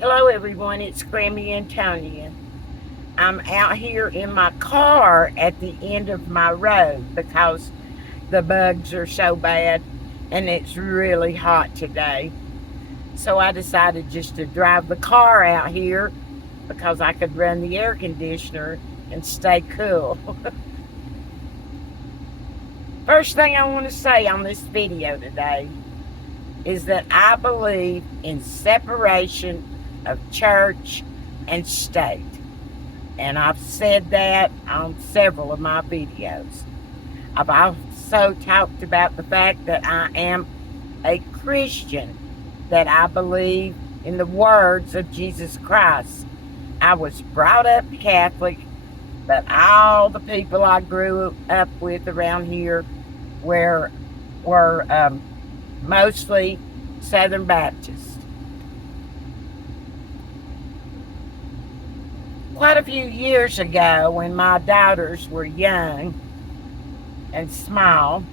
Hello everyone, it's Grammy Antonia. I'm out here in my car at the end of my road because the bugs are so bad and it's really hot today. So I decided just to drive the car out here because I could run the air conditioner and stay cool. First thing I want to say on this video today is that I believe in separation of church and state. And I've said that on several of my videos. I've also talked about the fact that I am a Christian, that I believe in the words of Jesus Christ. I was brought up Catholic, but all the people I grew up with around here were mostly Southern Baptist. Quite a few years ago, when my daughters were young and small,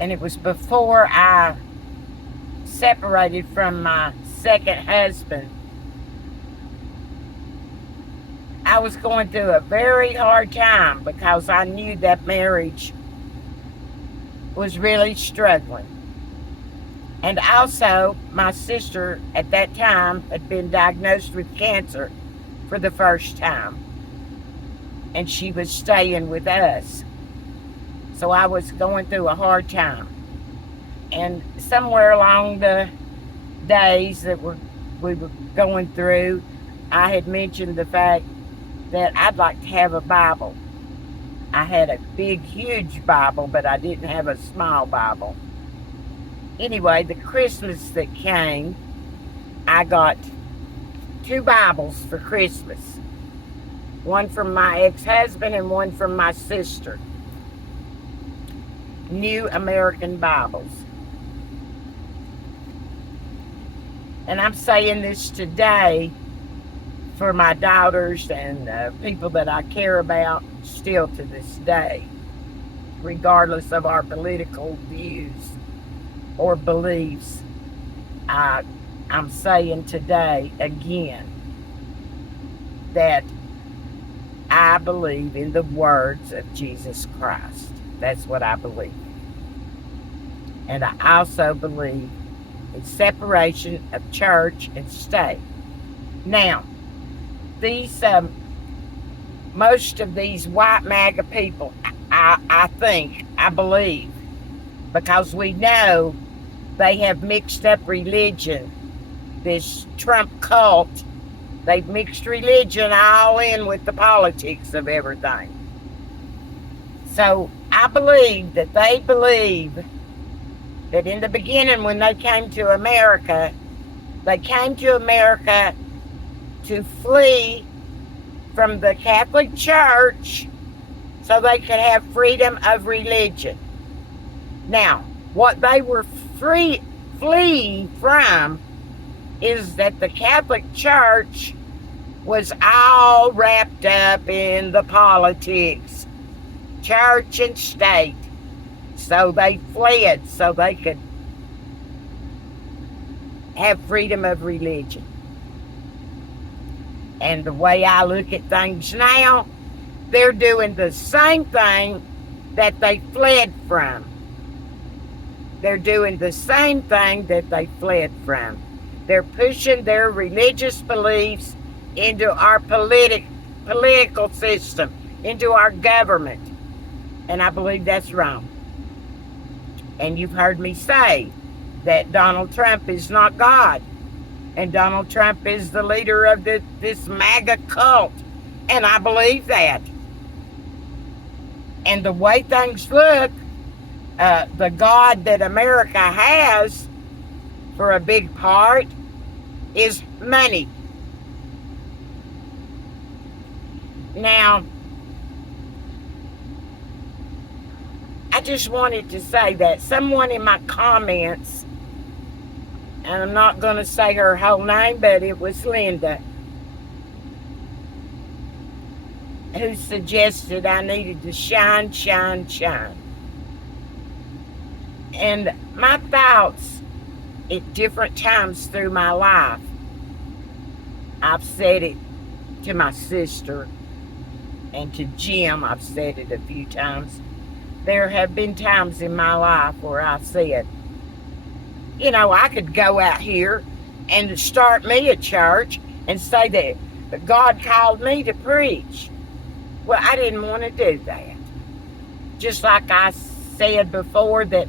and it was before I separated from my second husband, I was going through a very hard time because I knew that marriage was really struggling. And also, my sister at that time had been diagnosed with cancer for the first time. And she was staying with us. So I was going through a hard time. And somewhere along the days that we were going through, I had mentioned the fact that I'd like to have a Bible. I had a big, huge Bible, but I didn't have a small Bible. Anyway, the Christmas that came, I got 2 Bibles for Christmas. One from my ex-husband and one from my sister. New American Bibles. And I'm saying this today for my daughters and people that I care about still to this day, regardless of our political views or beliefs. I'm saying today again that I believe in the words of Jesus Christ. That's what I believe. And I also believe in separation of church and state. Now, these most of these white MAGA people, I believe, because we know they have mixed up religion. This Trump cult, they've mixed religion all in with the politics of everything. So I believe that they believe that in the beginning when they came to America to flee from the Catholic Church so they could have freedom of religion. Now, what they were fleeing from is that the Catholic Church was all wrapped up in the politics, church and state. So they fled so they could have freedom of religion. And the way I look at things now, they're doing the same thing that they fled from. They're doing the same thing that they fled from. They're pushing their religious beliefs into our political system, into our government. And I believe that's wrong. And you've heard me say that Donald Trump is not God. And Donald Trump is the leader of this MAGA cult. And I believe that. And the way things look, the God that America has, for a big part, is money. Now, I just wanted to say that someone in my comments, and I'm not going to say her whole name, but it was Linda, who suggested I needed to shine, shine, shine. And my thoughts at different times through my life, I've said it to my sister and to Jim. I've said it a few times. There have been times in my life where I said, you know, I could go out here and start me a church and say that God called me to preach. Well, I didn't want to do that. Just like I said before, that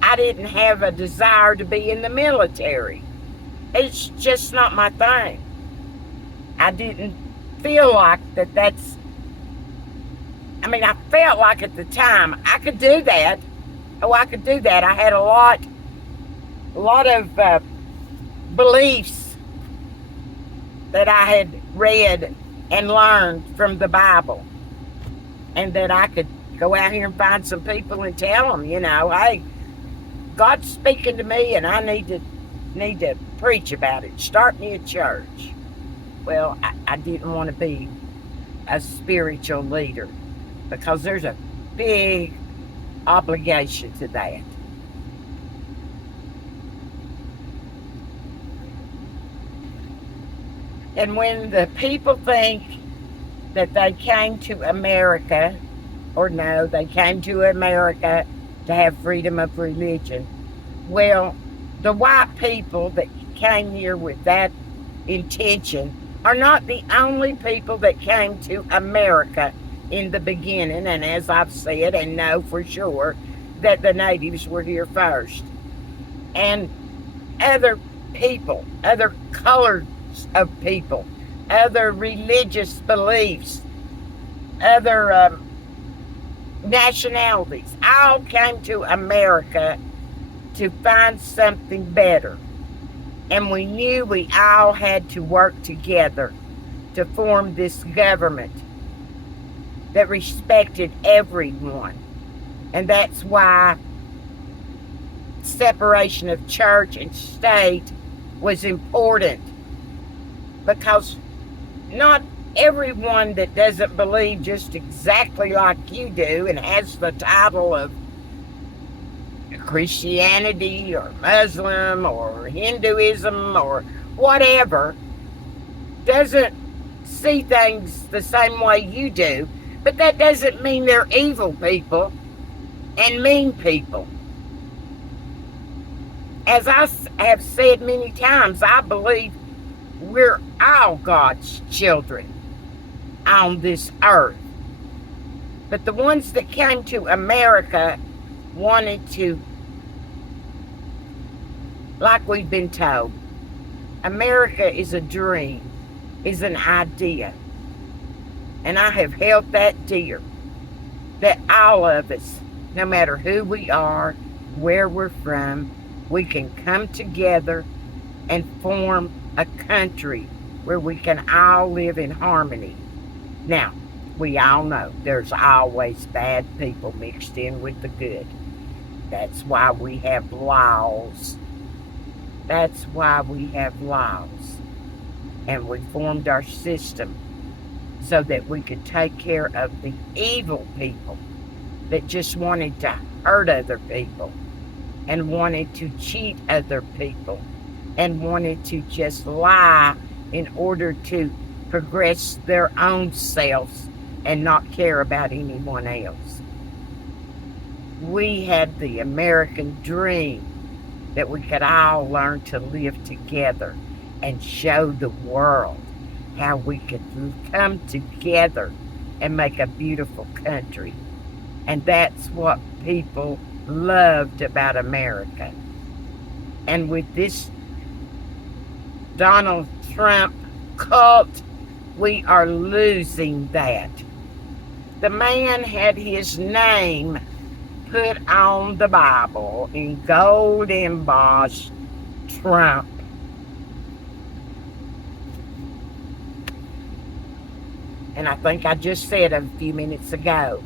I didn't have a desire to be in the military. It's just not my thing. I didn't feel like that's, I felt like at the time I could do that. Oh, I could do that. I had a lot of beliefs that I had read and learned from the Bible, and that I could go out here and find some people and tell them, you know, hey, God's speaking to me, and I need to preach about it. Start me a church. Well, I didn't want to be a spiritual leader, because there's a big obligation to that. And when the people think that they came to America, or no, they came to America to have freedom of religion, well, the white people that came here with that intention are not the only people that came to America in the beginning. And as I've said and know for sure, that the natives were here first. And other people, other colors of people, other religious beliefs, other nationalities, all came to America to find something better. And we knew we all had to work together to form this government that respected everyone. And that's why separation of church and state was important, because not everyone that doesn't believe just exactly like you do and has the title of Christianity or Muslim or Hinduism or whatever doesn't see things the same way you do. But that doesn't mean they're evil people and mean people. As I have said many times, I believe we're all God's children on this earth. But the ones that came to America wanted to, like we've been told, America is a dream, is an idea. And I have held that dear, that all of us, no matter who we are, where we're from, we can come together and form a country where we can all live in harmony. Now, we all know there's always bad people mixed in with the good. That's why we have laws. That's why we have laws. And we formed our system so that we could take care of the evil people that just wanted to hurt other people and wanted to cheat other people and wanted to just lie in order to progress their own selves and not care about anyone else. We had the American dream that we could all learn to live together and show the world how we could come together and make a beautiful country. And that's what people loved about America. And with this Donald Trump cult, we are losing that. The man had his name put on the Bible in gold embossed Trump. And I think I just said a few minutes ago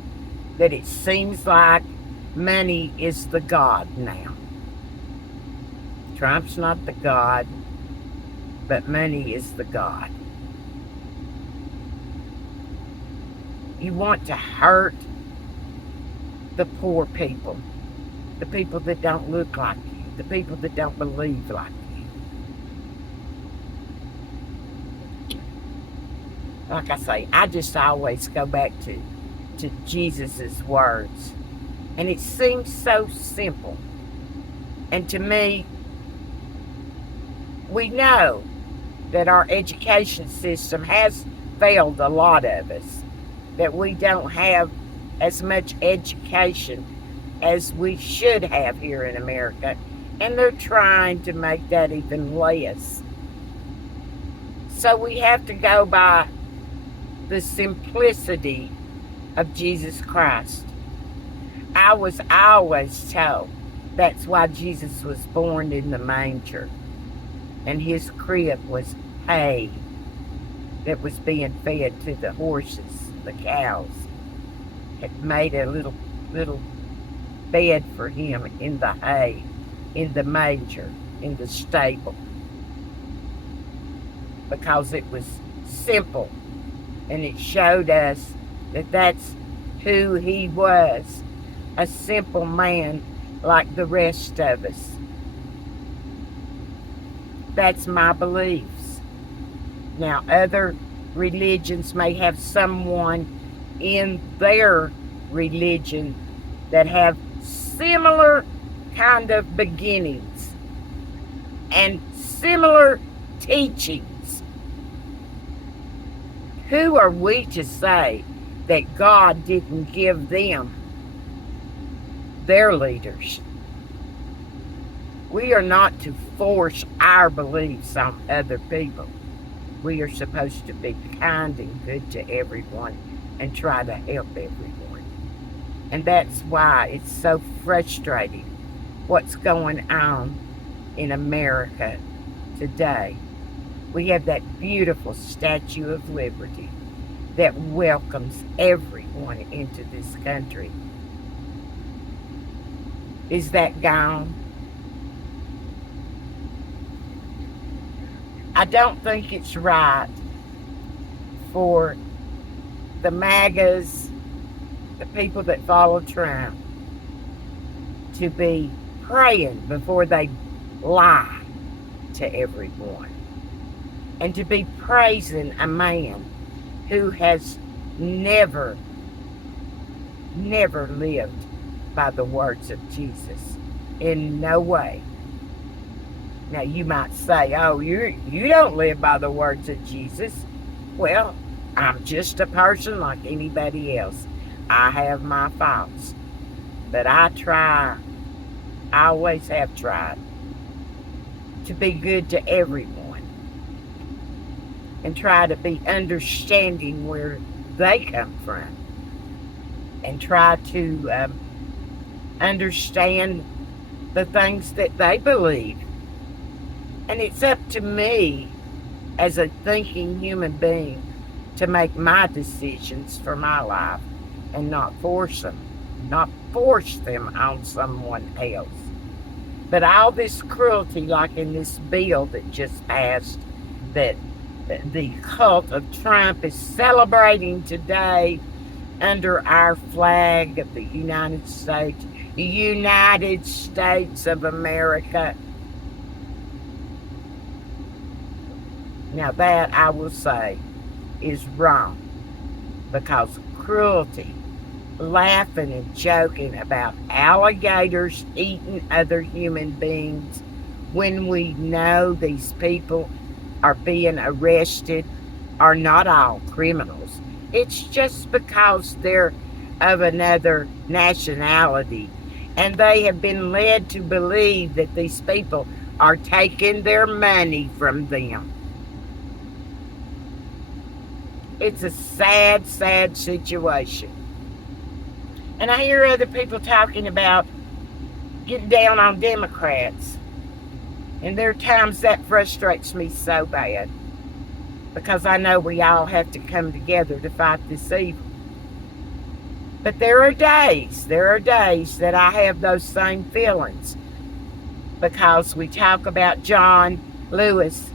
that it seems like money is the God now. Trump's not the God, but money is the God. You want to hurt the poor people, the people that don't look like you. the people that don't believe like you. Like I say, I just always go back to Jesus's words. And it seems so simple. And to me, we know that our education system has failed a lot of us, that we don't have as much education as we should have here in America, and they're trying to make that even less. So we have to go by the simplicity of Jesus Christ. I was always told that's why Jesus was born in the manger, and his crib was hay that was being fed to the horses, the cows. Had made a little bed for him in the hay, in the manger, in the stable, because it was simple, and it showed us that that's who he was, a simple man like the rest of us. That's my beliefs. Now, other religions may have someone in their religion that have similar kind of beginnings and similar teachings. Who are we to say that God didn't give them their leaders? We are not to force our beliefs on other people. We are supposed to be kind and good to everyone and try to help everyone. And that's why it's so frustrating what's going on in America today. We have that beautiful Statue of Liberty that welcomes everyone into this country. Is that gone? I don't think it's right for the MAGAs, the people that follow Trump, to be praying before they lie to everyone, and to be praising a man who has never lived by the words of Jesus in no way. Now you might say, oh, you don't live by the words of Jesus. Well, I'm just a person like anybody else. I have my faults. But I always have tried to be good to everyone and try to be understanding where they come from and try to understand the things that they believe. And it's up to me as a thinking human being to make my decisions for my life and not force them on someone else. But all this cruelty, like in this bill that just passed, that the cult of Trump is celebrating today under our flag of the United States of America. Now that, I will say, is wrong, because cruelty, laughing and joking about alligators eating other human beings when we know these people are being arrested are not all criminals. It's just because they're of another nationality and they have been led to believe that these people are taking their money from them. It's a sad, sad situation. And I hear other people talking about getting down on Democrats. And there are times that frustrates me so bad, because I know we all have to come together to fight this evil. But there are days that I have those same feelings, because we talk about John Lewis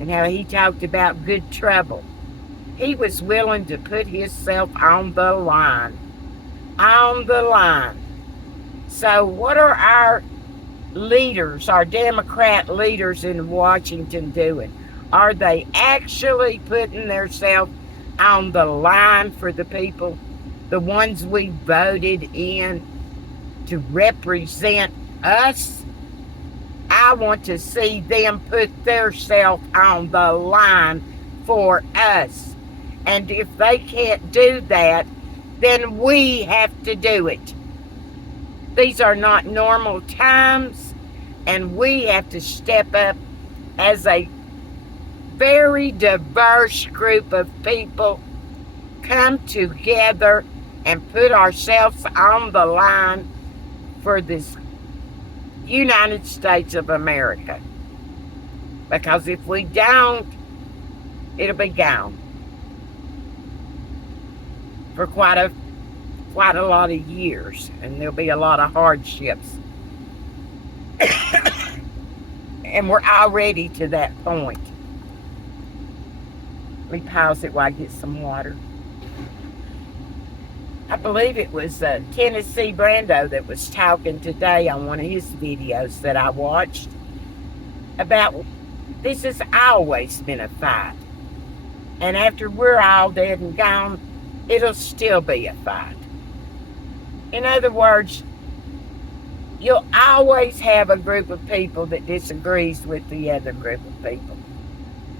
and how he talked about good trouble. He was willing to put himself on the line. On the line. So what are our leaders, our Democrat leaders in Washington doing? Are they actually putting themselves on the line for the people, the ones we voted in to represent us? I want to see them put themselves on the line for us. And if they can't do that, then we have to do it. These are not normal times, and we have to step up as a very diverse group of people, come together and put ourselves on the line for this United States of America. Because if we don't, it'll be gone for quite a lot of years, and there'll be a lot of hardships. And we're already to that point. Let me pause it while I get some water. I believe it was Tennessee Brando that was talking today on one of his videos that I watched about this has always been a fight. And after we're all dead and gone, it'll still be a fight. In other words, you'll always have a group of people that disagrees with the other group of people.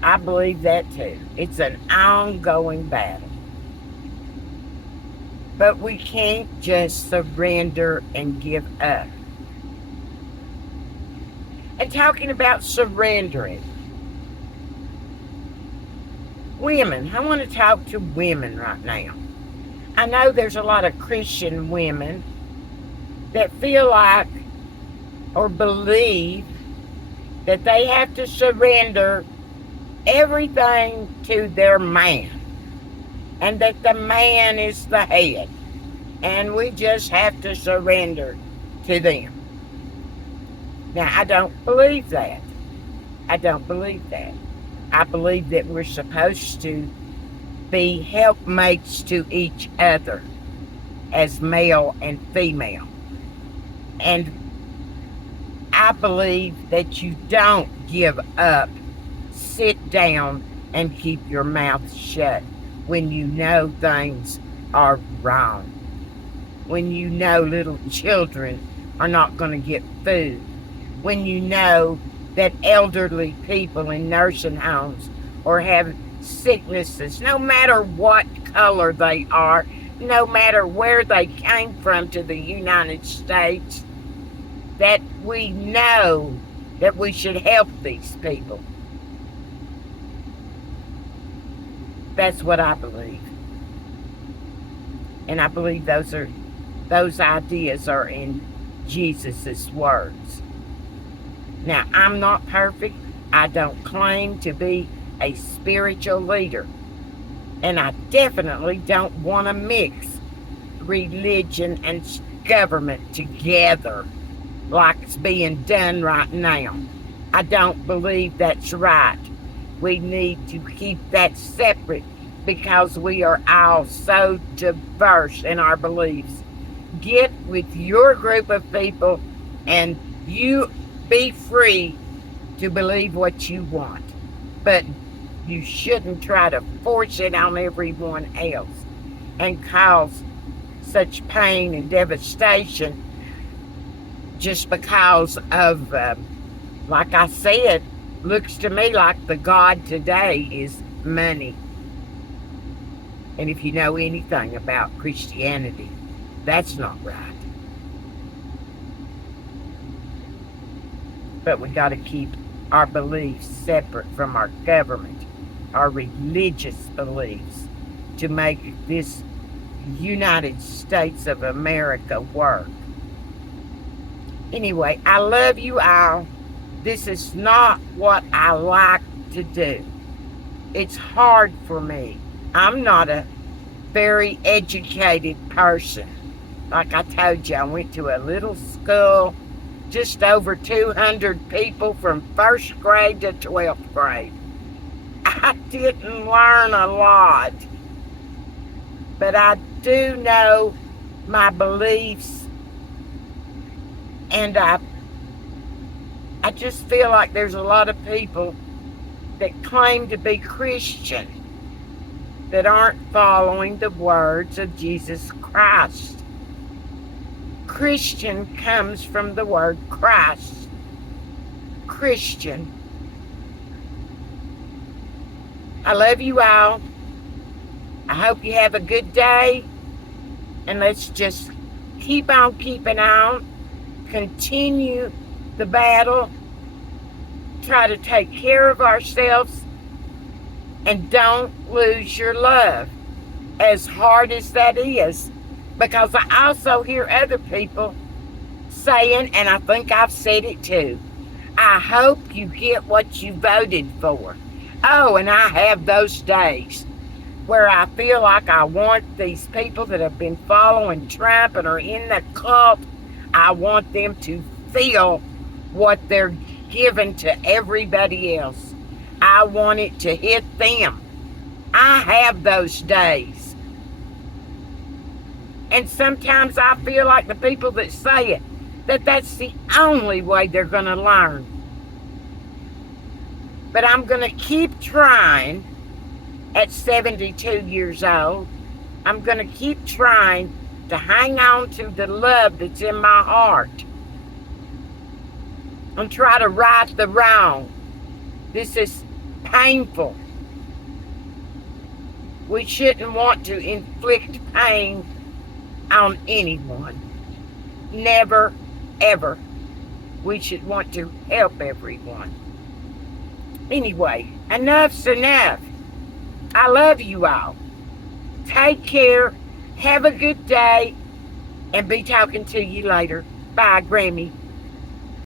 I believe that too. It's an ongoing battle. But we can't just surrender and give up. And talking about surrendering, women, I want to talk to women right now. I know there's a lot of Christian women that feel like or believe that they have to surrender everything to their man, and that the man is the head, and we just have to surrender to them. Now, I don't believe that. I don't believe that. I believe that we're supposed to be helpmates to each other as male and female. And I believe that you don't give up, sit down, and keep your mouth shut when you know things are wrong. When you know little children are not going to get food. When you know that elderly people in nursing homes or have sicknesses, no matter what color they are, no matter where they came from to the United States, that we know that we should help these people. That's what I believe. And I believe those ideas are in Jesus' words. Now, I'm not perfect. I don't claim to be a spiritual leader. And I definitely don't want to mix religion and government together like it's being done right now. I don't believe that's right. We need to keep that separate because we are all so diverse in our beliefs. Get with your group of people and you be free to believe what you want. But you shouldn't try to force it on everyone else and cause such pain and devastation just because of, like I said, looks to me like the God today is money. And if you know anything about Christianity, that's not right. But we got to keep our beliefs separate from our government, our religious beliefs, to make this United States of America work. Anyway, I love you all. This is not what I like to do. It's hard for me. I'm not a very educated person. Like I told you, I went to a little school, just over 200 people from 1st grade to 12th grade. I didn't learn a lot, but I do know my beliefs, and I I just feel like there's a lot of people that claim to be Christian that aren't following the words of Jesus Christ. Christian comes from the word Christ. Christian. I love you all. I hope you have a good day. And let's just keep on keeping on. Continue the battle. Try to take care of ourselves. And don't lose your love. As hard as that is. Because I also hear other people saying, and I think I've said it too, I hope you get what you voted for. Oh, and I have those days where I feel like I want these people that have been following Trump and are in the cult, I want them to feel what they're giving to everybody else. I want it to hit them. I have those days. And sometimes I feel like the people that say it, that's the only way they're going to learn. But I'm going to keep trying at 72 years old. I'm going to keep trying to hang on to the love that's in my heart. And try to right the wrong. This is painful. We shouldn't want to inflict pain on anyone. Never, ever. We should want to help everyone. Anyway, enough's enough. I love you all. Take care. Have a good day. And be talking to you later. Bye, Grammy.